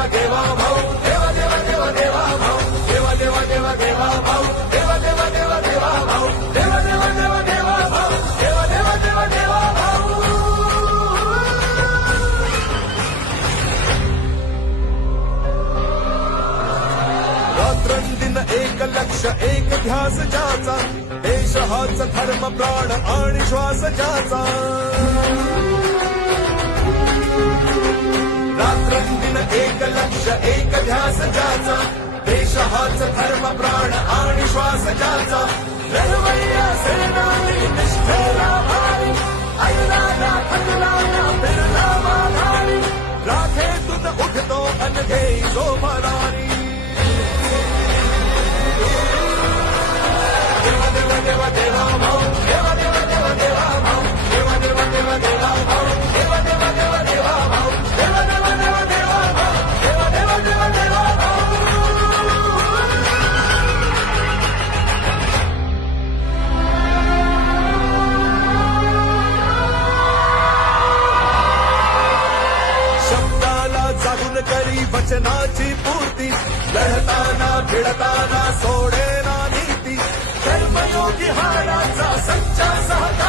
देवा देवा भाऊ देवा देवा देवा देवा भाऊ देवा देवा देवा देवा भाऊ देवा देवा देवा देवा भाऊ देवा देवा देवा देवा भाऊ देवा देवा देवा देवा भाऊ रात्रंदिन एक लक्ष एक ध्यास ज्याचा. देश हाच धर्म प्राण आणि श्वास ज्याचा. रात्रंदिन एक लक्ष एक ध्यास ज्याचा देश हाच धर्म प्राण आणि श्वास ज्याचा लढवय्या सेनानी निष्ठेला भारी. ऐला खंडलाला बिरला माधारी राखे तुझ उठतो अनघे जो मरा वचनाची पूर्ती. लढताना भिडताना सोडेना नीती. कर्मयोगी हाडाचा सच्चा सहकार.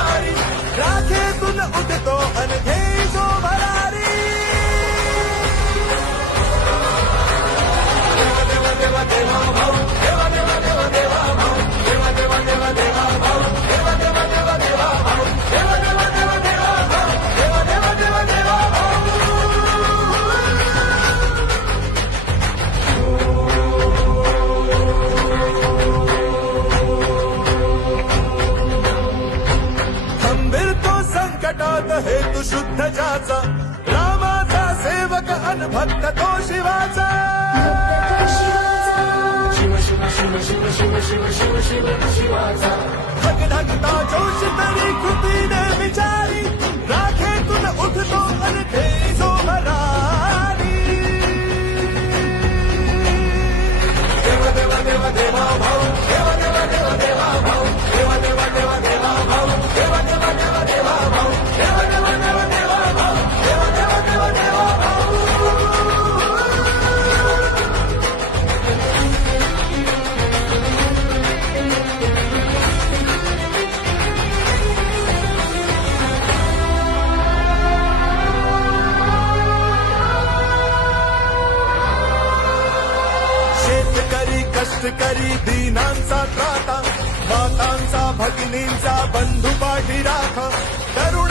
हेतू शुद्ध ज्याचा रामाचा सेवक अनभक्त तो शिवाचा। शिव शिव शिव शिव शिव शिव शिव शिव शिवाचा कष्टकरी दीनांचा त्राता मातांचा भगिनींचा बंधू पाठी राख तरुण